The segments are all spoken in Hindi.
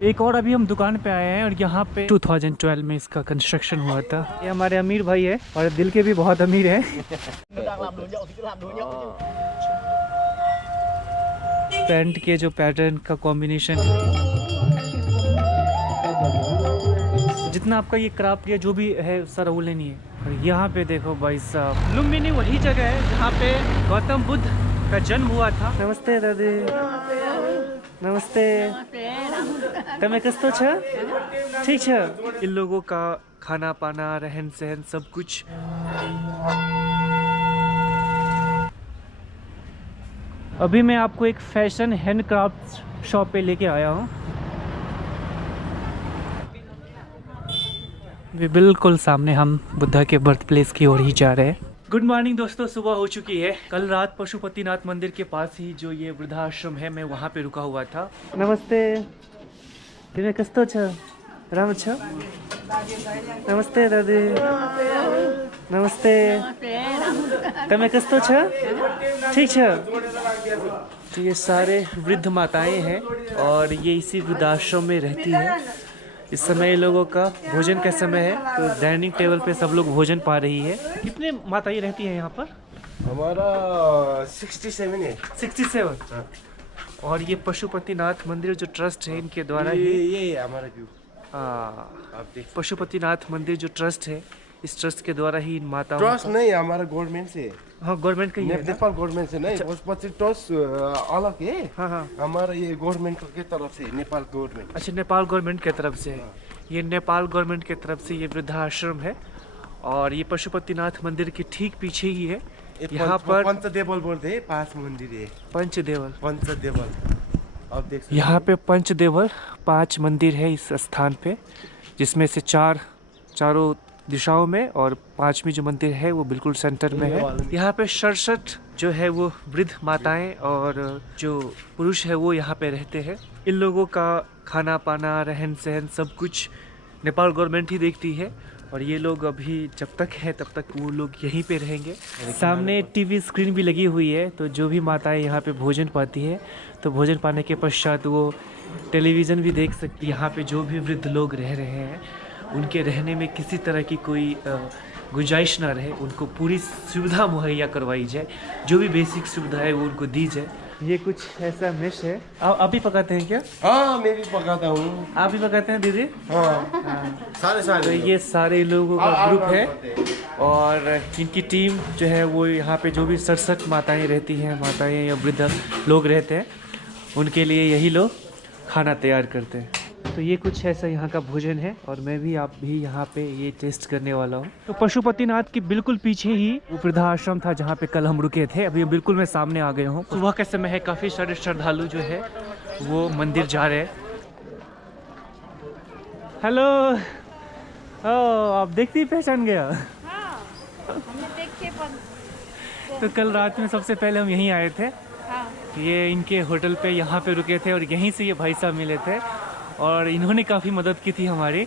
एक और अभी हम दुकान पे आए हैं और यहाँ पे 2012 में इसका कंस्ट्रक्शन हुआ था। ये हमारे अमीर भाई है और दिल के भी बहुत अमीर है। पैंट के जो पैटर्न का कॉम्बिनेशन, जितना आपका ये क्राफ्ट या जो भी है सारा वो लेनी है। और यहाँ पे देखो भाई साहब, लुम्बिनी वही जगह है जहाँ पे गौतम बुद्ध का जन्म हुआ था। नमस्ते दादी। नमस्ते। तमे कस्तो छ? ठीक छ। इन लोगों का खाना पाना, रहन सहन, सब कुछ। अभी मैं आपको एक फैशन हैंडक्राफ्ट शॉप पे लेके आया हूँ। बिल्कुल सामने हम बुद्धा के बर्थ प्लेस की ओर ही जा रहे हैं। गुड मॉर्निंग दोस्तों, सुबह हो चुकी है। कल रात पशुपतिनाथ मंदिर के पास ही जो ये वृद्धाश्रम है, मैं वहाँ पे रुका हुआ था। नमस्ते। तुम्हें कस्तो छ? राम छ? नमस्ते दादी। नमस्ते। तुम्हें कस्तो छ? ठीक छ। तो ये सारे वृद्ध माताएं हैं और ये इसी वृद्धाश्रम में रहती है। इस समय लोगों का भोजन का समय है, तो डाइनिंग टेबल पे सब लोग भोजन पा रही है। कितने माताएं रहती हैं यहाँ पर? हमारा 67 है। 67। और ये पशुपतिनाथ मंदिर जो ट्रस्ट है, इनके द्वारा ये हमारा व्यू। आप देख, पशुपतिनाथ मंदिर जो ट्रस्ट है, इस ट्रस्ट के द्वारा ही इन माताओं ट्रस्ट नहीं, हमारा गवर्नमेंट से। हाँ, गवर्नमेंट का ही है। नेपाल गवर्नमेंट से नहीं, उस पर ट्रस्ट अलग है। हाँ हाँ, हमारा ये गवर्नमेंट की तरफ से, नेपाल गवर्नमेंट। अच्छा, नेपाल गवर्नमेंट की तरफ से है। ये नेपाल गवर्नमेंट की तरफ से ये वृद्धाश्रम है और ये पशुपतिनाथ मंदिर के ठीक पीछे ही है। यहाँ पर पंचदेवल बोलते हैं, 5 मंदिर है। पंचदेवल। आप देख सकते। यहाँ पे पंचदेवल 5 मंदिर है इस स्थान पे, जिसमें से 4 चारों दिशाओं में और 5वीं जो मंदिर है वो बिल्कुल सेंटर में है। यहाँ पे 67 जो है वो वृद्ध माताएं और जो पुरुष है वो यहाँ पे रहते हैं। इन लोगों का खाना पाना, रहन सहन, सब कुछ नेपाल गवर्नमेंट ही देखती है और ये लोग अभी जब तक है तब तक वो लोग यहीं पे रहेंगे। सामने टीवी स्क्रीन भी लगी हुई है, तो जो भी माताएं यहाँ पे भोजन पाती है तो भोजन पाने के पश्चात वो टेलीविज़न भी देख सकती है। यहाँ पे जो भी वृद्ध लोग रह रहे हैं उनके रहने में किसी तरह की कोई गुंजाइश ना रहे, उनको पूरी सुविधा मुहैया करवाई जाए, जो भी बेसिक सुविधा है वो उनको दी जाए। ये कुछ ऐसा मेश है। आप भी पकाते हैं क्या? हाँ, मैं भी पकाता हूँ। आप भी पकाते हैं दीदी? हाँ। सारे तो ये सारे लोगों का ग्रुप है और इनकी टीम जो है वो यहाँ पे जो भी 67 माताएं रहती हैं, माताएं या वृद्ध लोग रहते हैं, उनके लिए यही लोग खाना तैयार करते हैं। तो ये कुछ ऐसा यहाँ का भोजन है और मैं भी आप भी यहाँ पे ये टेस्ट करने वाला हूँ। तो पशुपतिनाथ के बिल्कुल पीछे ही वो वृद्धाश्रम था जहाँ पे कल हम रुके थे। अभी बिल्कुल मैं सामने आ गया हूँ। सुबह का समय है, काफ़ी सारे श्रद्धालु जो है वो मंदिर जा रहे हैं। हेलो। आप देखते ही पहचान गया? हाँ, हमने देख के तो कल रात में सबसे पहले हम यहीं आए थे। हाँ। ये इनके होटल पे यहाँ पे रुके थे और यहीं से ये भाई साहब मिले थे और इन्होंने काफ़ी मदद की थी हमारी।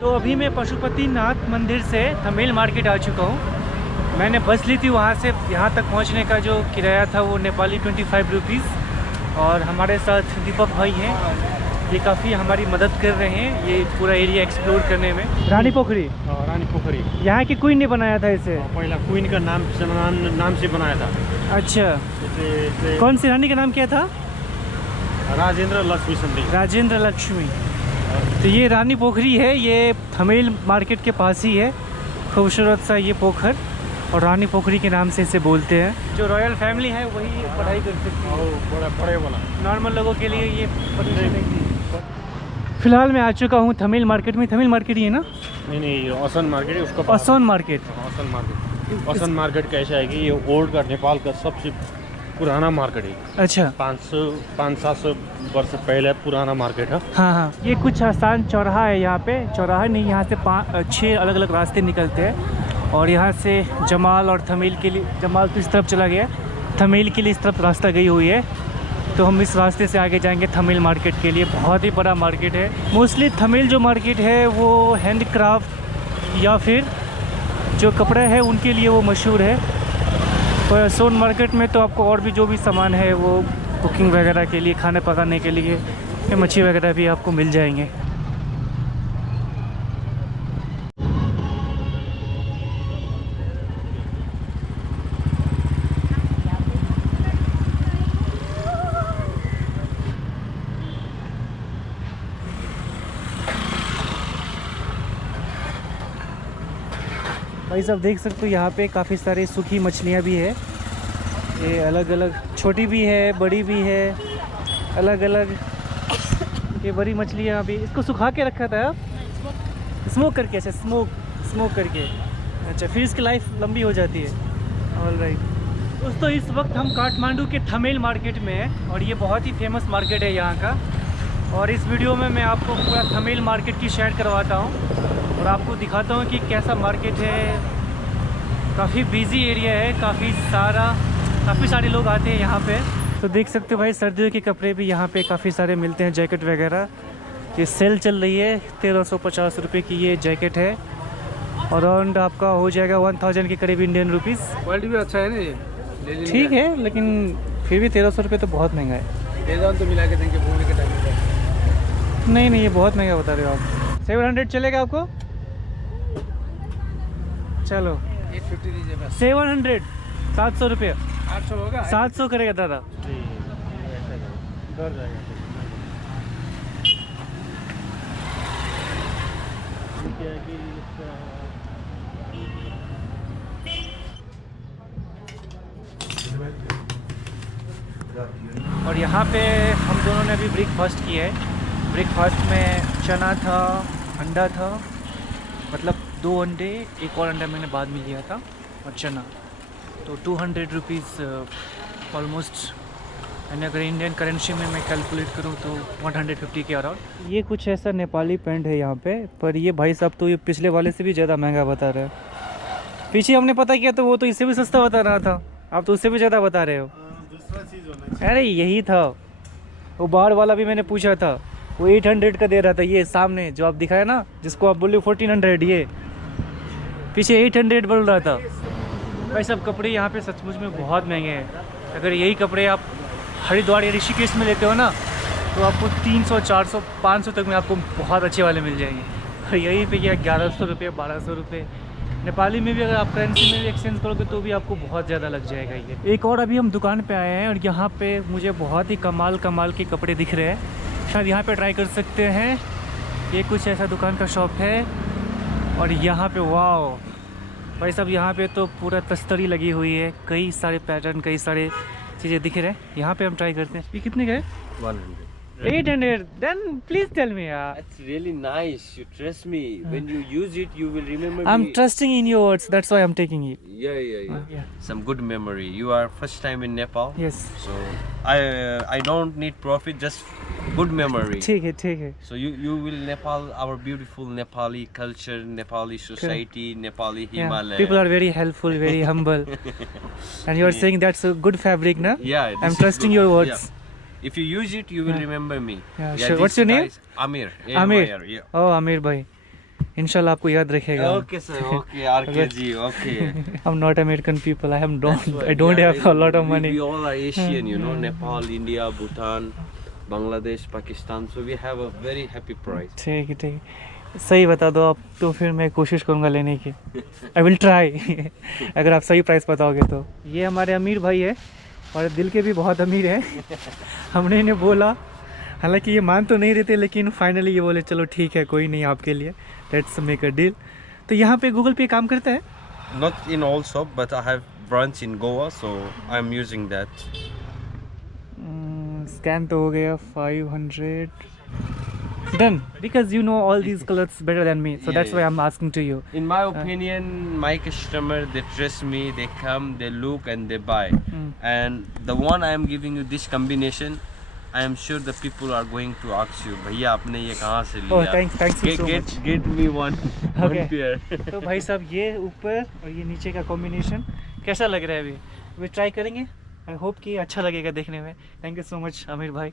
तो अभी मैं पशुपतिनाथ मंदिर से थमेल मार्केट आ चुका हूँ। मैंने बस ली थी, वहाँ से यहाँ तक पहुँचने का जो किराया था वो नेपाली 25 रुपीज़। और हमारे साथ दीपक भाई हैं, ये काफ़ी हमारी मदद कर रहे हैं ये पूरा एरिया एक्सप्लोर करने में। रानी पोखरी। रानी पोखरी यहाँ की क्वीन ने बनाया था इसे? पहला क्वीन का नाम से बनाया था। अच्छा, कौन सी रानी का नाम क्या था? राजेंद्र लक्ष्मी समथिंग। राजेंद्र लक्ष्मी। तो ये रानी पोखरी है, ये थमेल मार्केट के पास ही है। खूबसूरत सा ये पोखर और रानी पोखरी के नाम से इसे बोलते हैं। जो रॉयल फैमिली है वही पढ़ाई कर सकती है, बड़े वाला। नॉर्मल लोगों के लिए ये परमिशन नहीं थी। फिलहाल मैं आ चुका हूँ थमेल मार्केट में। थमेल मार्केट ही है ना? नहीं, असम मार्केट है उसका। असम मार्केट। असम मार्केट कैसा है कि ये ओल्ड का नेपाल का सबसे पुराना मार्केट है। अच्छा। 500-700 वर्ष पहले पुराना मार्केट है। हाँ हाँ, ये कुछ आसान चौराहा है। यहाँ पे चौराहा नहीं, यहाँ से 6 अलग अलग रास्ते निकलते हैं और यहाँ से जमाल और थमेल के लिए, जमाल तो इस तरफ चला गया, थमेल के लिए इस तरफ रास्ता गई हुई है। तो हम इस रास्ते से आगे जाएंगे तमिल मार्केट के लिए। बहुत ही बड़ा मार्केट है। मोस्टली तमिल जो मार्केट है वो हैंडक्राफ्ट या फिर जो कपड़ा है उनके लिए वो मशहूर है। पर सोन मार्केट में तो आपको और भी जो भी सामान है वो कुकिंग वगैरह के लिए, खाने पकाने के लिए, मच्छी वगैरह भी आपको मिल जाएंगे। भाई साहब देख सकते हो यहाँ पे काफ़ी सारी सूखी मछलियाँ भी है। ये अलग अलग, छोटी भी है, बड़ी भी है, अलग अलग। ये बड़ी मछलियाँ भी, इसको सुखा के रखा था स्मोक करके। अच्छा स्मोक करके, अच्छा फिर इसकी लाइफ लंबी हो जाती है। ऑलराइट दोस्तों, इस वक्त हम काठमांडू के तमिल मार्केट में हैं और ये बहुत ही फेमस मार्केट है यहाँ का। और इस वीडियो में मैं आपको पूरा तमिल मार्केट की शेयर करवाता हूँ और आपको दिखाता हूँ कि कैसा मार्केट है। काफ़ी बिजी एरिया है, काफ़ी सारे लोग आते हैं यहाँ पे। तो देख सकते हो भाई, सर्दियों के कपड़े भी यहाँ पे काफ़ी सारे मिलते हैं, जैकेट वगैरह। ये सेल चल रही है, 1350 रुपये की ये जैकेट है और अराउंड आपका हो जाएगा 1000 के करीब इंडियन रुपीज़। क्वालिटी भी अच्छा है ना ये, ठीक है, लेकिन फिर भी 1300 रुपये तो बहुत महंगा है। तो मिला के देंगे घूमने के टाइम पे। नहीं ये बहुत महंगा बता रहे हो आप। 700 चलेगा आपको? चलो 850 दीजिए बस। 700, 700 रुपये। 800 होगा? 700 करेगा दादा। डर जाएगा। क्या है कि और यहाँ पे हम दोनों ने अभी ब्रेकफास्ट किया है। ब्रेकफास्ट में चना था, अंडा था, मतलब 2 अंडे, एक और अंडा मैंने बाद में लिया था, और चना। तो 200 रुपीज़ ऑलमोस्ट। एंड अगर इंडियन करेंसी में मैं कैलकुलेट करूँ तो 150 के अराउंड। ये कुछ ऐसा नेपाली पेंट है यहाँ पे, पर ये भाई साहब तो ये पिछले वाले से भी ज़्यादा महंगा बता रहे हैं। पीछे हमने पता किया तो वो तो इससे भी सस्ता बता रहा था, आप तो उससे भी ज़्यादा बता रहे हो। दूसरा चीज़ होना। अरे यही था, वो बाहर वाला भी मैंने पूछा था, वो 800 का दे रहा था। ये सामने जो आप दिखाया ना, जिसको आप बोले 1400, ये पीछे 800 बोल रहा था। भाई सब कपड़े यहाँ पे सचमुच में बहुत महंगे हैं। अगर यही कपड़े आप हरिद्वार या ऋषिकेश में लेते हो ना, तो आपको 300, 400, 500 तक में आपको बहुत अच्छे वाले मिल जाएंगे। और यहीं पे ये 1100 रुपये, 1200 रुपये। नेपाली में भी अगर आप करेंसी में भी एक्सचेंज करोगे तो भी आपको बहुत ज़्यादा लग जाएगा ये। एक और अभी हम दुकान पे आए हैं और यहाँ पे मुझे बहुत ही कमाल के कपड़े दिख रहे हैं। शायद यहाँ पे ट्राई कर सकते हैं। ये कुछ ऐसा दुकान का शॉप है और यहाँ पे वाओ भाई साहब, यहाँ पे तो पूरा तस्तरी लगी हुई है, कई सारे पैटर्न, कई सारे चीज़ें दिख रहे हैं। यहाँ पे हम ट्राई करते हैं। ये कितने का है? 100. 800. Then please tell me यार। It's really nice. You trust me. When you use it, you will remember I'm me. trusting in your words. That's why I'm taking it. Yeah. Some good memory. You are first time in Nepal. Yes. So I don't need profit, just good memory. ठीक है। So you will Nepal, our beautiful Nepali culture, Nepali society, Nepali Yeah. Himalaya. People are very helpful, very humble. And you are saying that's a good fabric, na? Yeah. this I'm is trusting good. your words. Yeah. If you use it, you will remember me. Yeah, sure. this What's your name? guy is Amir. Amir. Yeah. Oh, Amir भाई, इंशाल्लाह आपको याद रखेगा। Okay, sir. Okay, RKG. Okay. I'm not American people. I don't Yeah, have a lot of money. We all are Asian, you know, Nepal, India, Bhutan, Bangladesh, Pakistan. So we have a very happy price. ठीक है। सही बता दो आप, तो फिर मैं कोशिश करूँगा लेने की। I will try. अगर आप सही प्राइस बताओगे तो। ये हमारे अमीर भाई है और दिल के भी बहुत अमीर हैं। हमने इन्हें बोला, हालांकि ये मान तो नहीं रहते, लेकिन फाइनली ये बोले चलो ठीक है, कोई नहीं, आपके लिए लेट्स मेक अ डील। तो यहाँ पे गूगल पे काम करता है? Not in all shop, but I have branch in Goa, so I'm using that. Scan तो हो गया 500 done, because you know all these colours better than me, so that's why I am asking to you. In my opinion, my customer, they trust me, they come, they look and they buy. And the one I am giving you this combination, I am sure the people are going to ask you, भैया आपने ये कहाँ से लिया? Oh, thanks you so much. Get me one Okay. pair. तो भाई साहब ये ऊपर और ये नीचे का कॉम्बिनेशन कैसा लग रहा है? अभी ट्राई करेंगे। आई होप कि अच्छा लगेगा देखने में। Thank you so much Aamir भाई।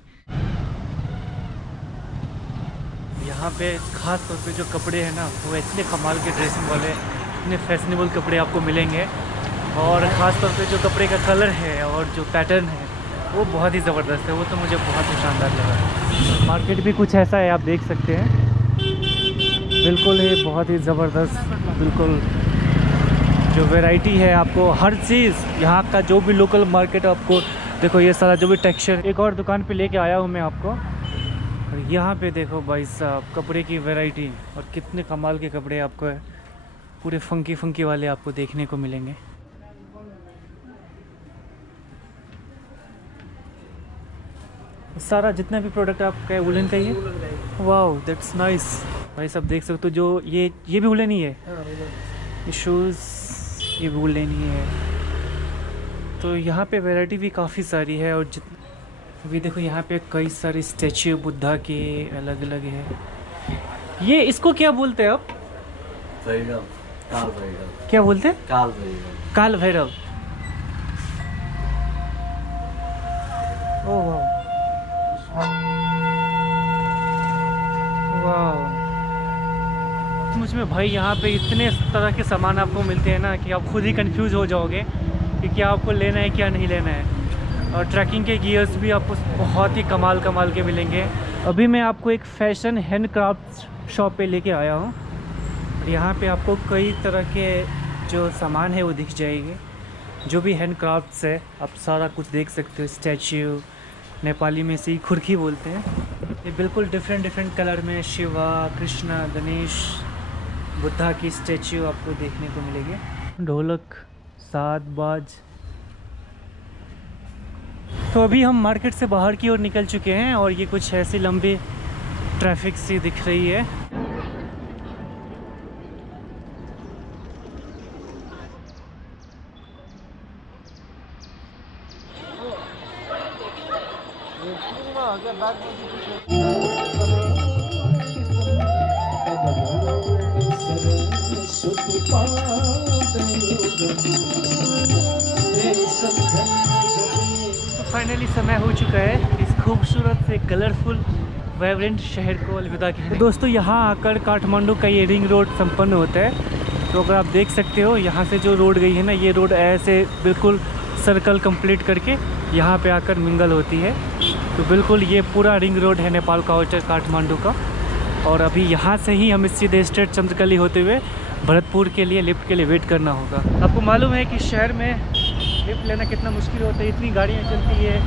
यहाँ पे ख़ास तौर पे जो कपड़े हैं ना वो इतने कमाल के ड्रेसिंग वाले, इतने फैशनेबल कपड़े आपको मिलेंगे। और ख़ास तौर पे जो कपड़े का कलर है और जो पैटर्न है वो बहुत ही ज़बरदस्त है, वो तो मुझे बहुत ही शानदार लगा। मार्केट भी कुछ ऐसा है, आप देख सकते हैं, बिल्कुल ही बहुत ही ज़बरदस्त। बिल्कुल जो वैरायटी है आपको हर चीज़ यहाँ का, जो भी लोकल मार्केट आपको देखो, ये सारा जो भी टेक्सचर। एक और दुकान पे लेके आया हूँ मैं आपको, और यहाँ पे देखो भाई साहब कपड़े की वैरायटी, और कितने कमाल के कपड़े आपको है, पूरे फंकी फंकी वाले आपको देखने को मिलेंगे। सारा जितना भी प्रोडक्ट आपका है वुलन का ही है। Wow that's nice. भाई साहब देख सकते हो, जो ये भी वुलन ही है, ये शूज़ ये भी वुलन ही है। तो यहाँ पे वैरायटी भी काफ़ी सारी है। और अभी देखो यहाँ पे कई सारे स्टैच्यू बुद्धा के अलग अलग है। ये इसको क्या बोलते हैं आप? भैरव, काल भैरव। क्या बोलते हैं? काल भैरव। काल भैरव। ओह वाह वाह। मुझ में भाई यहाँ पे इतने तरह के सामान आपको मिलते हैं ना कि आप खुद ही कंफ्यूज हो जाओगे कि क्या आपको लेना है क्या नहीं लेना है। और ट्रैकिंग के गियर्स भी आपको बहुत ही कमाल के मिलेंगे। अभी मैं आपको एक फैशन हैंडक्राफ्ट शॉप पे लेके आया हूँ। यहाँ पे आपको कई तरह के जो सामान है वो दिख जाएंगे, जो भी हैंडक्राफ्ट्स है आप सारा कुछ देख सकते हो। स्टैच्यू, नेपाली में से खुरखी बोलते हैं, ये बिल्कुल डिफरेंट कलर में शिवा, कृष्णा, गणेश, बुद्धा की स्टैच्यू आपको देखने को मिलेंगे। ढोलक, साज, बाज। तो अभी हम मार्केट से बाहर की ओर निकल चुके हैं और ये कुछ ऐसी लंबी ट्रैफिक सी दिख रही है। तो फाइनली समय हो चुका है इस खूबसूरत से कलरफुल वाइब्रेंट शहर को अलविदा कहने। दोस्तों यहाँ आकर काठमांडू का ये रिंग रोड संपन्न होता है। तो अगर आप देख सकते हो यहाँ से जो रोड गई है ना, ये रोड ऐसे बिल्कुल सर्कल कंप्लीट करके यहाँ पे आकर मिंगल होती है। तो बिल्कुल ये पूरा रिंग रोड है नेपाल का आउटर काठमांडू का। और अभी यहाँ से ही हम सीधे स्ट्रेट चंद्रकली होते हुए भरतपुर के लिए लिफ्ट के लिए वेट करना होगा। आपको मालूम है कि शहर में लिफ्ट लेना कितना मुश्किल होता है, इतनी गाड़ियाँ चलती है,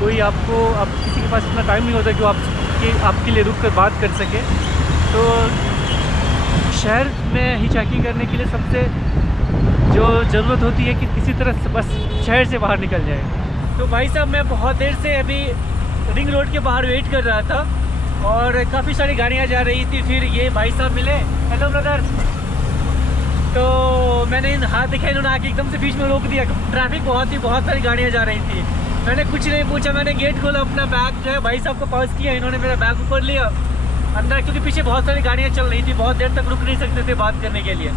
कोई आप किसी के पास इतना टाइम नहीं होता कि आपके लिए रुक कर बात कर सके। तो शहर में हिचहाइकिंग करने के लिए सबसे जो ज़रूरत होती है कि किसी तरह से बस शहर से बाहर निकल जाए। तो भाई साहब मैं बहुत देर से अभी रिंग रोड के बाहर वेट कर रहा था और काफ़ी सारी गाड़ियाँ जा रही थी। फिर ये भाई साहब मिले, हेलो ब्रदर। तो मैंने हाथ दिखाया, इन्होंने आके एकदम से बीच में रोक दिया। ट्रैफिक बहुत सारी गाड़ियाँ जा रही थी। मैंने कुछ नहीं पूछा, मैंने गेट खोला, अपना बैग जो है भाई साहब को पास किया, इन्होंने मेरा बैग ऊपर लिया अंदर, क्योंकि पीछे बहुत सारी गाड़ियाँ चल रही थी, बहुत देर तक रुक नहीं सकते थे बात करने के लिए।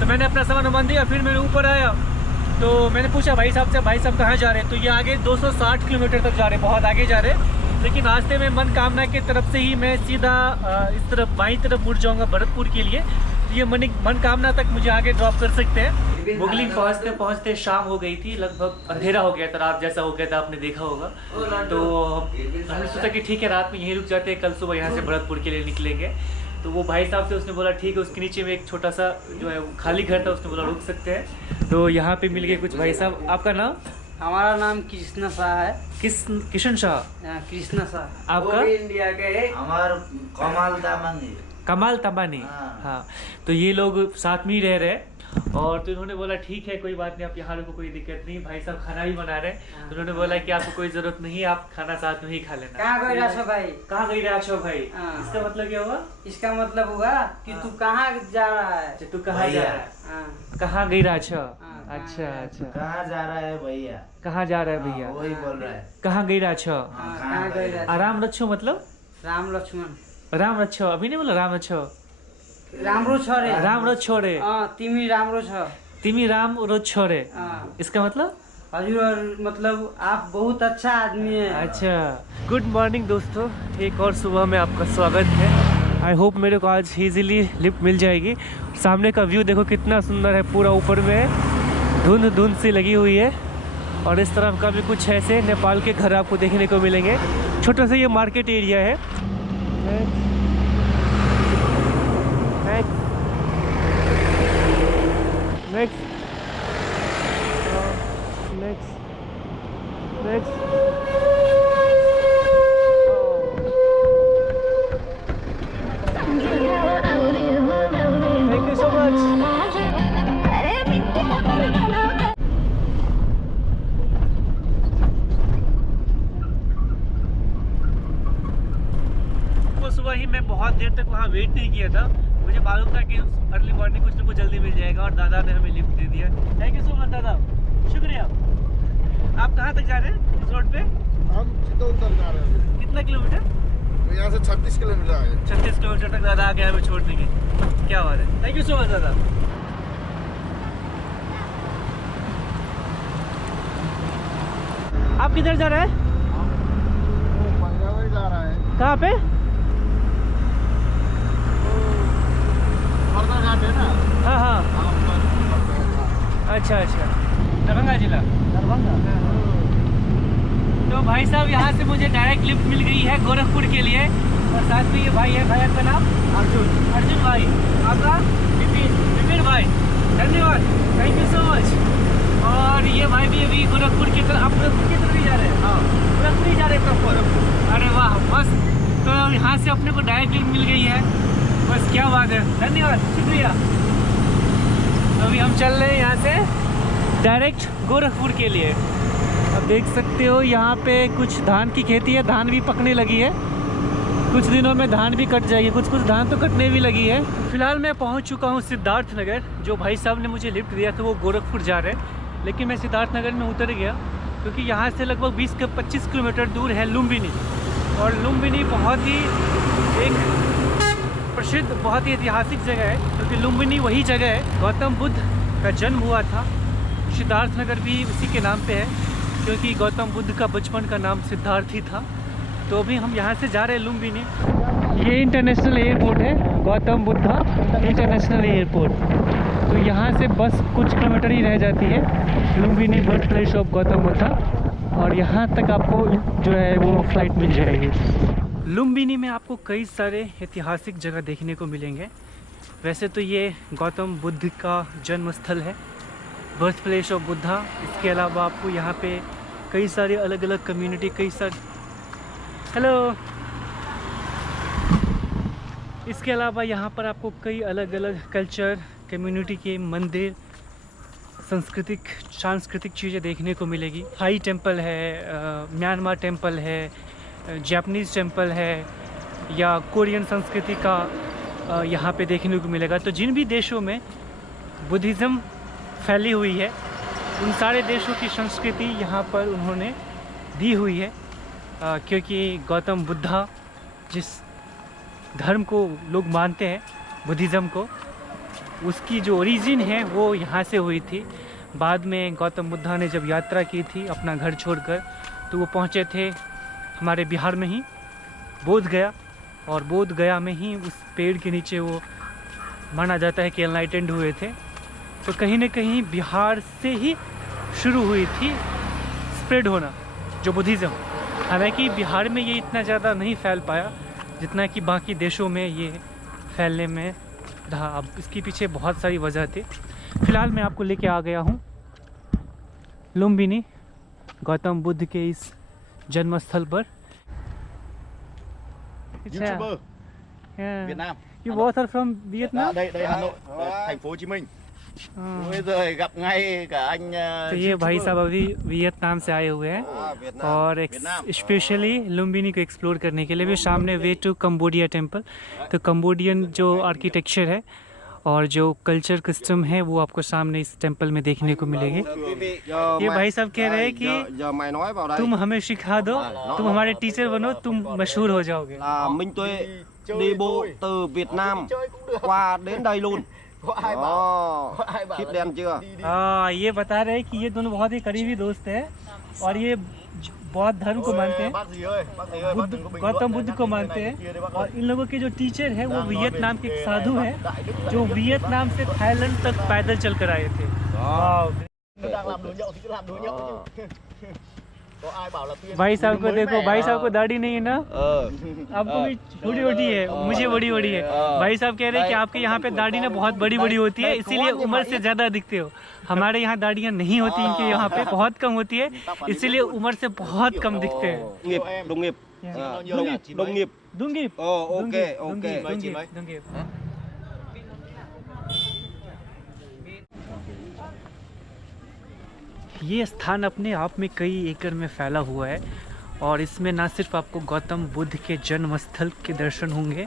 तो मैंने अपना सामान बांध दिया, फिर मैंने ऊपर आया तो मैंने पूछा भाई साहब से, भाई साहब कहाँ जा रहे हैं? तो ये आगे 260 किलोमीटर तक जा रहे, बहुत आगे जा रहे। लेकिन रास्ते में मनकामना की तरफ से ही मैं सीधा इस तरफ बाईं तरफ मुड़ जाऊँगा भरतपुर के लिए। ये मनकामना तक मुझे आगे ड्रॉप कर सकते हैं। मुगलिंग पहुँचते पहुँचते शाम हो गई थी, लगभग अंधेरा हो गया था, रात जैसा हो गया था, आपने देखा होगा। तो हमने सोचा कि ठीक है रात में यहीं रुक जाते हैं, कल सुबह यहाँ से भरतपुर के लिए निकलेंगे। तो वो भाई साहब से उसने बोला ठीक है, उसके नीचे में एक छोटा सा जो है खाली घर था, उसने बोला रुक सकते हैं। तो यहाँ पे मिल गए कुछ भाई साहब। आपका नाम? हमारा नाम कृष्ण शाह है। किशन शाह। कृष्ण शाह। आपका? इंडिया के हमार कमाल दामनी। कमाल तबानी। हाँ, तो ये लोग साथ में ही रह रहे। और तो इन्होंने बोला ठीक है कोई बात नहीं, आप यहाँ रुको, कोई दिक्कत नहीं। भाई साहब खाना भी बना रहे हैं, तो उन्होंने बोला कि आपको कोई जरूरत नहीं, आप खाना साथ में ही खा लेना। कहाँ गई राशो भाई? कहाँ गई राशो भाई? इसका मतलब क्या हुआ? इसका मतलब हुआ कि तू कहाँ जा रहा है? तू कहाँ जा रहा है? कहाँ गई राशो? अच्छा अच्छा, कहाँ जा रहा है भैया? कहाँ जा रहा है भैया? वही बोल रहा है। कहाँ गई राशो? कहाँ गई राशो? आराम रच्छो मतलब राम लक्ष्मण। राम रच्छो, अभी नहीं बोला राम रच्छो। रामरो छोरे। राम रो छोरे। तिमी रामरो छ। तिमी राम रो छोरे। इसका मतलब हजूर मतलब आप बहुत अच्छा आदमी है। अच्छा, गुड मॉर्निंग दोस्तों, एक और सुबह में आपका स्वागत है। आई होप मेरे को आज इजीली लिफ्ट मिल जाएगी। सामने का व्यू देखो कितना सुंदर है, पूरा ऊपर में धुंध धुंध सी लगी हुई है। और इस तरफ का भी कुछ ऐसे नेपाल के घर आपको देखने को मिलेंगे। छोटा सा ये मार्केट एरिया है। Thank you so much. सुबह ही मैं बहुत देर तक वहाँ वेट नहीं किया था। मुझे मालूम था कि अर्ली मॉर्निंग कुछ ना कुछ जल्दी मिल जाएगा और दादा ने हमें लिफ्ट दे दिया। थैंक यू सो मच दादा, शुक्रिया। आप कहाँ तक जा रहे हैं इस रोड पे? हम चितौन तक जा रहे हैं। कितना किलोमीटर? तो यहाँ से 36 किलोमीटर आगे। 36 किलोमीटर तक दादा आ गया हमें छोड़ने के। क्या बात है, थैंक यू सो मच दादा। आप किधर जा रहे हैं? पंजाब जा रहा है। कहाँ पे? मर्दा घाट है ना। हाँ हाँ, अच्छा अच्छा, दरभंगा जिला। दरभंगा। तो भाई साहब यहाँ से मुझे डायरेक्ट लिफ्ट मिल गई है गोरखपुर के लिए। और साथ में ये भाई है, भाई आपका नाम? अर्जुन। अर्जुन भाई, आपका? विपिन। विपिन भाई, धन्यवाद, थैंक यू सो मच। और ये भाई भी अभी गोरखपुर की तरफ, आप गोरखपुर की तरफ ही जा रहे हैं? हाँ, गोरखपुर ही जा रहे हैं प्रॉपर। अरे वाह, बस। तो यहाँ से अपने को डायरेक्ट लिफ्ट मिल गई है, बस क्या बात है, धन्यवाद, शुक्रिया। तो अभी हम चल रहे हैं यहाँ से डायरेक्ट गोरखपुर के लिए। अब देख सकते हो यहाँ पे कुछ धान की खेती है, धान भी पकने लगी है। कुछ दिनों में धान भी कट जाएगी, कुछ कुछ धान तो कटने भी लगी है। फिलहाल मैं पहुँच चुका हूँ सिद्धार्थ नगर। जो भाई साहब ने मुझे लिफ्ट दिया था वो गोरखपुर जा रहे हैं, लेकिन मैं सिद्धार्थ नगर में उतर गया क्योंकि यहाँ से लगभग 20-25 किलोमीटर दूर है लुम्बिनी। और लुम्बिनी बहुत ही एक प्रसिद्ध, बहुत ही ऐतिहासिक जगह है, क्योंकि लुम्बिनी वही जगह है गौतम बुद्ध का जन्म हुआ था। सिद्धार्थ नगर भी उसी के नाम पे है, क्योंकि गौतम बुद्ध का बचपन का नाम सिद्धार्थ ही था। तो अभी हम यहाँ से जा रहे हैं लुम्बिनी। ये इंटरनेशनल एयरपोर्ट है, गौतम बुद्धा इंटरनेशनल एयरपोर्ट। तो यहाँ से बस कुछ किलोमीटर ही रह जाती है Lumbini, birth place of Gautam Buddha. और यहाँ तक आपको जो है वो फ्लाइट मिल जाएगी। लुम्बिनी में आपको कई सारे ऐतिहासिक जगह देखने को मिलेंगे। वैसे तो ये गौतम बुद्ध का जन्म स्थल है, बर्थ प्लेस ऑफ बुद्धा। इसके अलावा आपको यहाँ पे कई सारे अलग अलग कम्युनिटी, कई सारे हेलो, इसके अलावा यहाँ पर आपको कई अलग अलग कल्चर, कम्युनिटी के मंदिर, सांस्कृतिक चीज़ें देखने को मिलेगी। थाई टेम्पल है, म्यांमार टेम्पल है, जापानीज़ टेम्पल है, या कोरियन संस्कृति का यहाँ पे देखने को मिलेगा। तो जिन भी देशों में बुद्धिज़्म फैली हुई है, उन सारे देशों की संस्कृति यहाँ पर उन्होंने दी हुई है। क्योंकि गौतम बुद्धा जिस धर्म को लोग मानते हैं, बुद्धिज़्म को, उसकी जो ओरिजिन है वो यहाँ से हुई थी। बाद में गौतम बुद्धा ने जब यात्रा की थी अपना घर छोड़कर, तो वो पहुँचे थे हमारे बिहार में ही बोध गया। और बोध गया में ही उस पेड़ के नीचे वो माना जाता है कि एनलाइटेंड हुए थे। तो कहीं ना कहीं बिहार से ही शुरू हुई थी स्प्रेड होना जो बुद्धिज़्म। हालांकि बिहार में ये इतना ज़्यादा नहीं फैल पाया जितना कि बाकी देशों में ये फैलने में रहा। अब इसके पीछे बहुत सारी वजह थी। फ़िलहाल मैं आपको लेके आ गया हूँ लुम्बिनी, गौतम बुद्ध के इस जन्म स्थल पर। YouTuber Yeah. Việt Nam. You both are from Vietnam? Đây Hà Nội, thành phố Hồ Chí Minh. Bây giờ gặp ngay cả anh तो ये भाई साहब अभी वियतनाम से आए हुए हैं और स्पेशली लुम्बिनी को एक्सप्लोर करने के लिए। भी सामने वे टू कम्बोडिया टेम्पल। तो कम्बोडियन जो आर्किटेक्चर है और जो कल्चर कस्टम है वो आपको सामने इस टेम्पल में देखने को मिलेंगे। ये भाई साहब कह रहे हैं कि तुम हमें सिखा दो, तुम हमारे टीचर बनो, तुम मशहूर हो जाओगे। Minh Tuệ đi bộ từ Việt Nam qua đến đây luôn. Có ai bảo khiếp đen chưa? हाँ, ये बता रहे हैं कि ये दोनों बहुत ही करीबी दोस्त हैं और ये बौद्ध धर्म को मानते हैं, Bác gì ơi, bác gì ơi, bác đừng có bình luận Gautam đấy, Buddha bác को nhìn vào मानते bên kia हैं। đấy, bác और ơi. इन लोगों के जो टीचर हैं वो Đang nói về वियतनाम के cái एक साधु về हैं Đại Đức जो Đại वियतनाम से थाईलैंड तक पैदल चल कर आए थे। वाह। Nó đang làm đồ nhậu thì cứ làm đồ nhậu chứ. Có ai bảo là tiên भाई साहब को mới देखो, mẻ भाई à? साहब को दाढ़ी नहीं है ना, आपको भी छोटी छोटी है, मुझे बड़ी बड़ी है। भाई साहब कह रहे हैं कि आपके यहाँ पे दाढ़ी ना बहुत बड़ी बड़ी होती है, इसीलिए उम्र से ज्यादा दिखते हो। हमारे यहाँ दाढ़ियाँ नहीं होती, इनके यहाँ पे बहुत कम होती है, इसीलिए उम्र से बहुत कम दिखते हैं। Nghiệp, đồng nghiệp. Đồng nghiệp. दूंगी Ok, ok. दूंगी। ये स्थान अपने आप में कई एकड़ में फैला हुआ है और इसमें ना सिर्फ आपको गौतम बुद्ध के जन्म स्थल के दर्शन होंगे,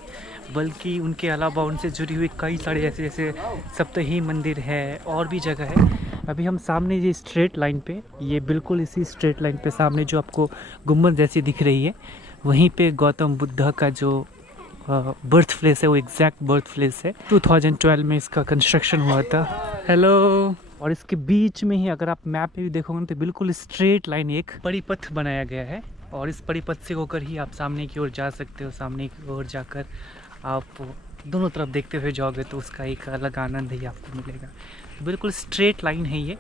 बल्कि उनके अलावा उनसे जुड़ी हुई कई सारे ऐसे जैसे सप्तही मंदिर है और भी जगह है। अभी हम सामने ये स्ट्रेट लाइन पे, ये बिल्कुल इसी स्ट्रेट लाइन पे सामने जो आपको गुम्बद जैसी दिख रही है, वहीं पे गौतम बुद्ध का जो बर्थ प्लेस है वो एग्जैक्ट बर्थ प्लेस है। 2012 में इसका कंस्ट्रक्शन हुआ था। हेलो। और इसके बीच में ही अगर आप मैप पे भी देखोगे तो बिल्कुल स्ट्रेट लाइन एक परिपथ बनाया गया है और इस परिपथ से होकर ही आप सामने की ओर जा सकते हो। सामने की ओर जाकर आप दोनों तरफ देखते हुए जाओगे तो उसका एक अलग आनंद ही आपको मिलेगा। बिल्कुल स्ट्रेट लाइन है ये।